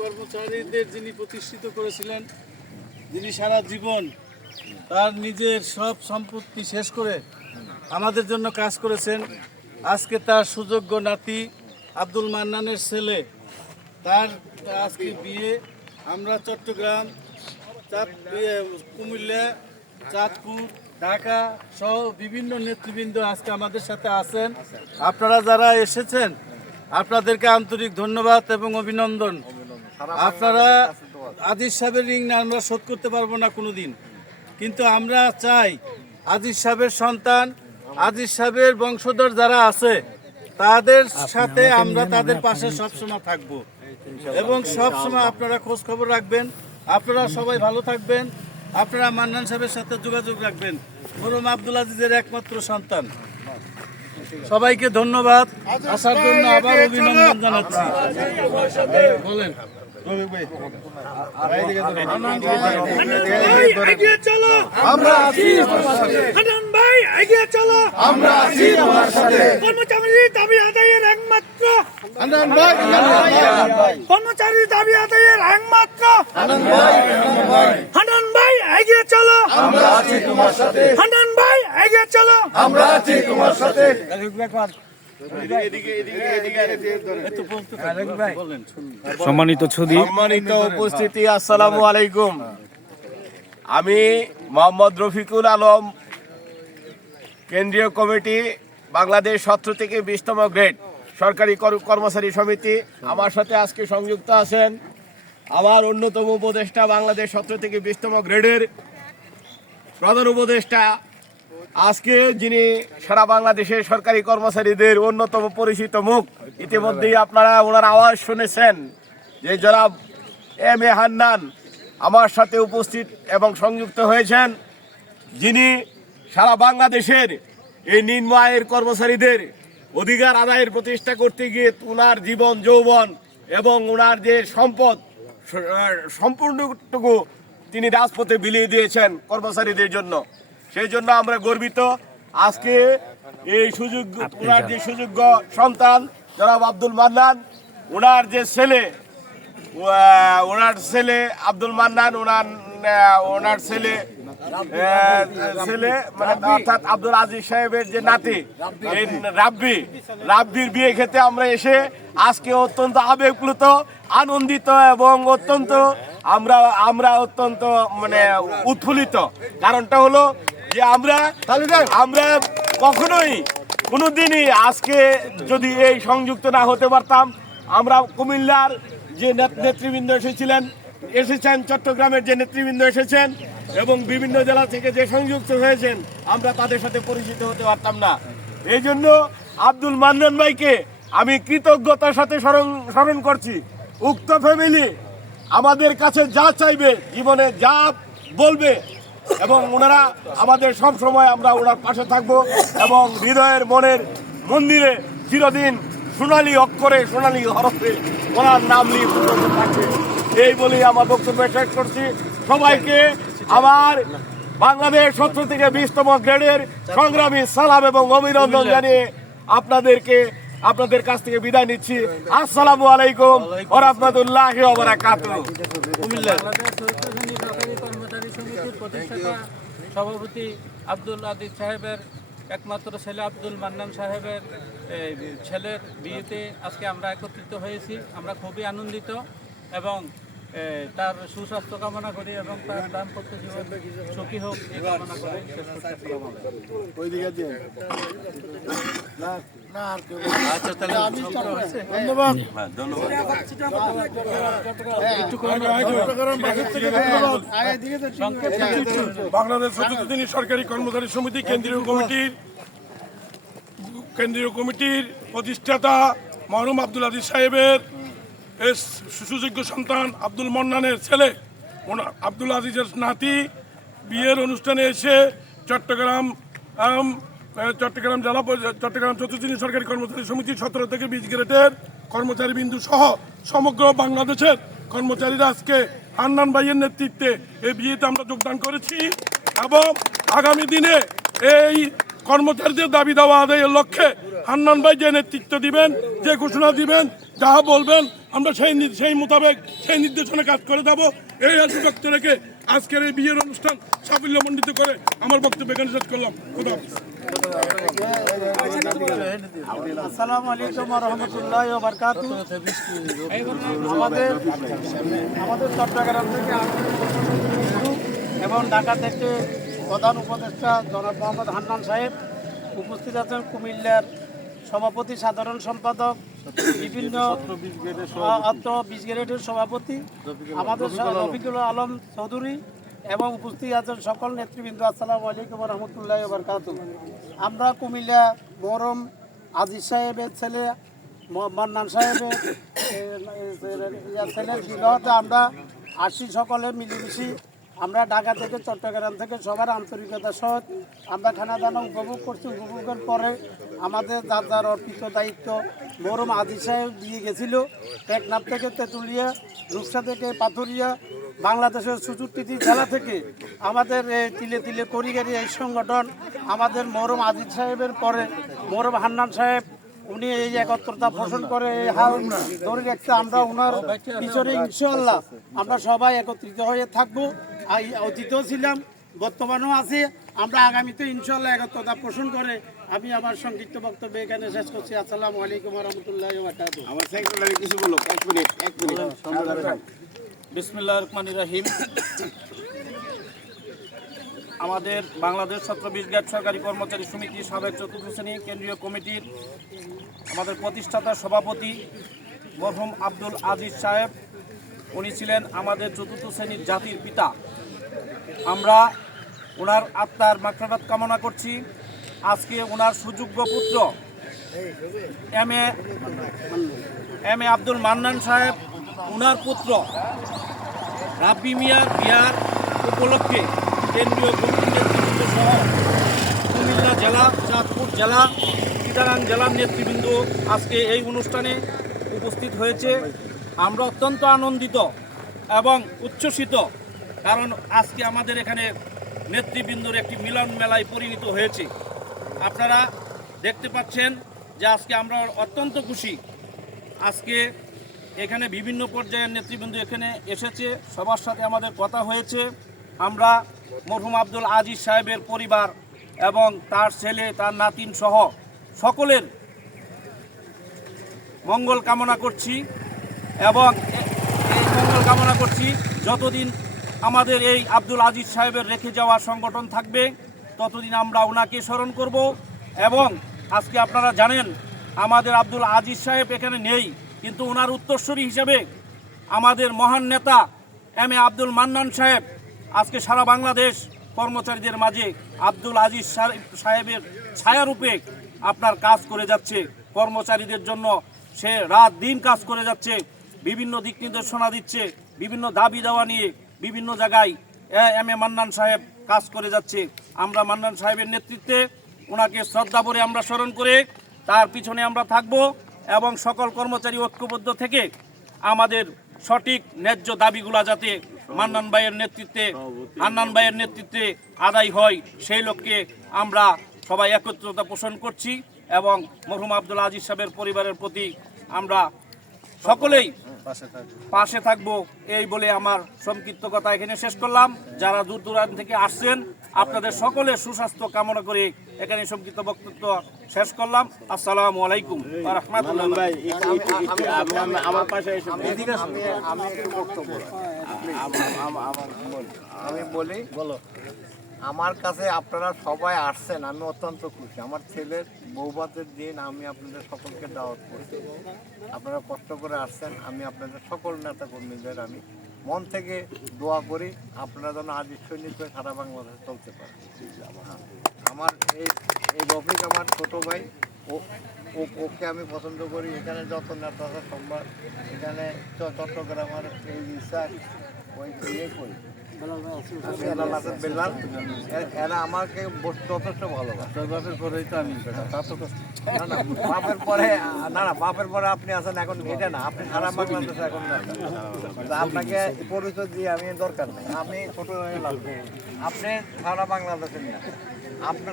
কর্মচারীদের যিনি প্রতিষ্ঠিত করেছিলেন, যিনি সারা জীবন তার নিজের সব সম্পত্তি শেষ করে আমাদের জন্য কাজ করেছেন, আজকে তার সুযোগ্য নাতি আব্দুল মান্নানের ছেলে, তার আজকে বিয়ে। আমরা চট্টগ্রাম, কুমিল্লা, চাঁদপুর, ঢাকা সহ বিভিন্ন নেতৃবৃন্দ আজকে আমাদের সাথে আছেন। আপনারা যারা এসেছেন আপনাদেরকে আন্তরিক ধন্যবাদ এবং অভিনন্দন। আপনারা আজিজ সাহেবের ঋণ আমরা শোধ করতে পারবো না কোনোদিন, কিন্তু আমরা চাই আজিজ সাহেবের সন্তান, আজিজ সাহেবের বংশধর যারা আছে তাদের সাথে আমরা তাদের পাশে সবসময় থাকবো এবং সবসময় আপনারা খোঁজ খবর রাখবেন। আপনারা সবাই ভালো থাকবেন। আপনারা মান্নান সাহেবের সাথে যোগাযোগ রাখবেন, মরহুম আব্দুল আজিজের একমাত্র সন্তান। সবাইকে ধন্যবাদ, আসার জন্য আবার অভিনন্দন জানাচ্ছি। বলেন আমরা আছি হান্নান ভাই, এগিয়ে চলো, আমরা আছি তোমার সাথে। কর্মচারীর দাবি আদায়ের একমাত্র হান্নান ভাই, কর্মচারীর দাবি আদায়ের একমাত্র হান্নান ভাই, হান্নান ভাই এগিয়ে চলো, আমরা আছি তোমার সাথে। হান্নান ভাই এগিয়ে চলো, আমরা আছি তোমার সাথে। সম্মানিত উপস্থিতি, আসসালামু আলাইকুম। আমি মোহাম্মদ রফিকুল আলম, কেন্দ্রীয় কমিটি বাংলাদেশ 17 থেকে 20তম গ্রেড সরকারি কর্মচারী সমিতি। আমার সাথে আজকে সংযুক্ত আছেন আমার অন্যতম উপদেষ্টা, বাংলাদেশ 17 থেকে 20তম গ্রেডের প্রধান উপদেষ্টা, আজকে যিনি সারা বাংলাদেশের সরকারি কর্মচারীদের অন্যতম পরিচিত মুখ। ইতিমধ্যেই আপনারা ওনার আওয়াজ শুনেছেন যে জনাব এম এ হান্নান আমার সাথে উপস্থিত এবং সংযুক্ত হয়েছেন, যিনি সারা বাংলাদেশের এই নিম্ন আয়ের কর্মচারীদের অধিকার আদায়ের প্রতিষ্ঠা করতে গিয়ে ওনার জীবন যৌবন এবং ওনার যে সম্পদ সম্পূর্ণটুকু তিনি রাজপথে বিলিয়ে দিয়েছেন কর্মচারীদের জন্য। সেই জন্য আমরা গর্বিত। আজকে এই সুযোগ, ওনার যে সুযোগ্য সন্তান জনাব আব্দুল মান্নান, ওনার যে ছেলে, ওনার ছেলে আব্দুল মান্নান, ওনার ছেলে মানে অর্থাৎ আব্দুল আজিজ সাহেবের যে নাতি রাব্বির বিয়ে খেতে আমরা এসে আজকে অত্যন্ত আবেগপ্লুত, আনন্দিত এবং অত্যন্ত আমরা অত্যন্ত মানে উৎফুল্লিত। কারণটা হলো যে আমরা কখনোই কোনোদিনই আজকে যদি এই সংযুক্ত না হতে পারতাম, আমরা কুমিল্লার যে নেতৃবৃন্দ এসেছেন, চট্টগ্রামের যে নেতৃবৃন্দ এসেছেন এবং বিভিন্ন জেলা থেকে যে সংযুক্ত হয়েছেন, আমরা তাদের সাথে পরিচিত হতে পারতাম না। এই জন্য আব্দুল মান্নান ভাইকে আমি কৃতজ্ঞতার সাথে স্মরণ করছি। উক্ত ফ্যামিলি আমাদের কাছে যা চাইবে, জীবনে যা বলবে, এবং ওনারা আমাদের সব সময় আমরা ওনার পাশে থাকবো এবং হৃদয়ের মনের মন্দিরে চিরদিন সোনালী অক্ষরে, সোনালী হরফে ওনার নাম নিয়ে থাকবে। এই বলেই আমার বক্তব্য শেষ করছি। সবাইকে আমার বাংলাদেশ 17 থেকে 20তম গ্রেডের সংগ্রামী সালাম এবং অভিনন্দন জানিয়ে আপনাদের কাছ থেকে বিদায় নিচ্ছি। আসসালামু আলাইকুম ওয়া রাহমাতুল্লাহি ওয়া বারাকাতুহু। সভাপতি আব্দুল আজিজ সাহেবের একমাত্র ছেলে আব্দুল মান্নান সাহেবের ছেলের বিয়েতে আজকে আমরা একত্রিত হয়েছি। আমরা খুবই আনন্দিত এবং তার সুস্বাস্থ্য কামনা করি এবং তার দাম্পত্য জীবন সুখী হোক এই কামনা করে বাংলাদেশ 17 দিনী সরকারি কর্মচারী সমিতি কেন্দ্রীয় কমিটির প্রতিষ্ঠাতা মরহুম আব্দুল আজিজ সাহেবের সুযোগ্য সন্তান আব্দুল মান্নানের ছেলে আব্দুল আজিজের নাতি বিয়ের অনুষ্ঠানে এসে চট্টগ্রাম 14 সরকারি কর্মচারী সমিতি 17 থেকে 20 গ্রেডের কর্মচারী বিন্দু সহ সমগ্র বাংলাদেশের কর্মচারীরা আজকে হান্নান ভাইয়ের নেতৃত্বে এই বিয়েতে আমরা যোগদান করেছি এবং আগামী দিনে এই কর্মচারীদের দাবি দেওয়া আদায়ের লক্ষ্যে হান্নান ভাই যে নেতৃত্ব দিবেন, যে ঘোষণা দিবেন, যাহা বলবেন আমরা সেই মোতাবেক সেই নির্দেশনা কাজ করে যাব। এই আশীর্বাদ রেখে আজকের এই বিয়ের অনুষ্ঠান সাফল্যমণ্ডিত করে আমার বক্তব্য এখানে শেষ করলাম। খোদা হাফেজ। আসসালামু আলাইকুম ওয়া রাহমাতুল্লাহি ওয়া বারাকাতুহু। আমাদের চট্টগ্রাম থেকে এবং ঢাকা থেকে প্রধান উপদেষ্টা জনাব মোহাম্মদ হান্নান সাহেব উপস্থিত আছেন, কুমিল্লার সভাপতি সাধারণ সম্পাদক, বিভিন্ন অত্র 20 গ্রেডের সভাপতি আমাদের রফিকুল আলম চৌধুরী এবং উপস্থিত আছেন সকল নেতৃবৃন্দ। আসসালামু আলাইকুম ওয়া রাহমাতুল্লাহি ওয়া বারাকাতুহু। আমরা কুমিল্লা মোহরম আজিজ সাহেবের ছেলে মান্নান সাহেবের ছেলের বিবাহতে আমরা আসি, সকলে মিলেমিশি আমরা ঢাকা থেকে চট্টগ্রাম থেকে সবার আন্তরিকতার সহ আমরা খানাদানা উপভোগ করছি। উপভোগের পরে আমাদের যার যার অর্পিত দায়িত্ব মোহরম আজিজ সাহেব দিয়ে গেছিল টেকনাফ থেকে তেঁতুলিয়া, রূপসা থেকে পাথুরিয়া, বাংলাদেশের 64টি জেলা থেকে আমাদের তিলে তিলে করিগারি এই সংগঠন আমাদের মোহরম আজিজ সাহেবের পরে মোহরম হান্নান সাহেব উনি এই একত্রতা পোষণ করে এই হাল ধরে রাখতে আমরা ওনার পিছনে ইনশাআল্লাহ আমরা সবাই একত্রিত হয়ে থাকবো। অতীতও ছিলাম, বর্তমানেও আছি, আমরা আগামীতে ইনশাআল্লাহ একত্রতা পোষণ করে আমি আমার সংক্ষিপ্ত বক্তব্য এখানে শেষ করছি। আসসালামু আলাইকুম ওয়া রাহমাতুল্লাহি ওয়া বারাকাতুহু। আমার সেক্রেটারি কিছু বলো, এক মিনিট। বিসমিল্লাহির রহমানির রহিম। আমাদের বাংলাদেশ 17-20 গ্রেড সরকারি কর্মচারী সমিতি সাবেক চতুর্থ শ্রেণী কেন্দ্রীয় কমিটির আমাদের প্রতিষ্ঠাতা সভাপতি মরহুম আব্দুল আজিজ সাহেব, উনি ছিলেন আমাদের চতুর্থ শ্রেণীর জাতির পিতা। আমরা ওনার আত্মার মাগফিরাত কামনা করছি। আজকে ওনার সুযোগ্য পুত্র এম এ আব্দুল মান্নান সাহেব, ওনার পুত্র রাব্বি মিয়ার বিয়ার উপলক্ষে কেন্দ্রীয় কমিটির নেতৃবৃন্দ সহ কুমিল্লা জেলা, চাঁদপুর জেলা, চিটাগাং জেলার নেতৃবৃন্দ আজকে এই অনুষ্ঠানে উপস্থিত হয়েছে। আমরা অত্যন্ত আনন্দিত এবং উচ্ছ্বসিত, কারণ আজকে আমাদের এখানে নেতৃবৃন্দর একটি মিলন মেলায় পরিণত হয়েছে। আপনারা দেখতে পাচ্ছেন যে আজকে আমরা অত্যন্ত খুশি। আজকে এখানে বিভিন্ন পর্যায়ের নেতৃবৃন্দ এখানে এসেছে, সবার সাথে আমাদের কথা হয়েছে। আমরা মরহুম আব্দুল আজিজ সাহেবের পরিবার এবং তার ছেলে, তার নাতিন সহ সকলের মঙ্গল কামনা করছি এবং এই মঙ্গল কামনা করছি যতদিন আমাদের এই আব্দুল আজিজ সাহেবের রেখে যাওয়া সংগঠন থাকবে ততদিন আমরা ওনাকে স্মরণ করব। এবং আজকে আপনারা জানেন আমাদের আব্দুল আজিজ সাহেব এখানে নেই, কিন্তু ওনার উত্তরসূরি হিসেবে আমাদের মহান নেতা এম এ আব্দুল মান্নান সাহেব আজকে সারা বাংলাদেশ কর্মচারীদের মাঝে আব্দুল আজিজ সাহেবের ছায়ারূপে আপনার কাজ করে যাচ্ছে। কর্মচারীদের জন্য সে রাত দিন কাজ করে যাচ্ছে, বিভিন্ন দিক নির্দেশনা দিচ্ছে, বিভিন্ন দাবি দেওয়া নিয়ে বিভিন্ন জায়গায় এম এ মান্নান সাহেব কাজ করে যাচ্ছে। আমরা মান্নান সাহেবের নেতৃত্বে ওনাকে শ্রদ্ধা ভরে আমরা স্মরণ করে তার পিছনে আমরা থাকব এবং সকল কর্মচারী ঐক্যবদ্ধ থেকে আমাদের সঠিক ন্যায্য দাবিগুলা যাতে হান্নান ভাইয়ের নেতৃত্বে আদায় হয় সেই লক্ষ্যে আমরা সবাই একত্রতা পোষণ করছি এবং মরহুম আব্দুল আজিজ সাহেবের পরিবারের প্রতি আমরা সকলেই পাশে থাকবো এই বলে আমার সংক্ষিপ্ত কথা এখানে শেষ করলাম। যারা দূর দূরান্ত থেকে আসছেন আপনাদের সকলের সুস্বাস্থ্য কামনা করে এখানে সংক্ষিপ্ত বক্তব্য শেষ করলাম। আসসালামু আলাইকুম ওয়া রাহমাতুল্লাহ। আমার পাশে এসে আমি বলি, আমার কাছে আপনারা সবাই আসছেন, আমি অত্যন্ত খুশি। আমার ছেলের বৌভাতের দিন আমি আপনাদের সকলকে দাওয়াত করছি, আপনারা কষ্ট করে আসছেন। আমি আপনাদের সকল নেতা কর্মীদের আমি মন থেকে দোয়া করি আপনারা যেন আজিজ সৈনিক হয়ে সারা বাংলাদেশে চলতে পারেন। আমার এই রফিক আমার ছোটো ভাই, ওকে আমি পছন্দ করি। এখানে যত নেতা আছে সোমবার এখানে চট্টগ্রামের এই ইচ্ছা ওই ইয়ে করি বেলাল, এরা আমাকে যথেষ্ট ভালোবাসে। পরেই তো আমি বাপের পরে আপনি আছেন এখন, এটা না আপনি সারা বাংলাদেশে এখন আপনাকে পরিচয় দিয়ে আমি দরকার নেই, আমি ছোট হয়ে লাভ, আপনি সারা বাংলাদেশে আপনার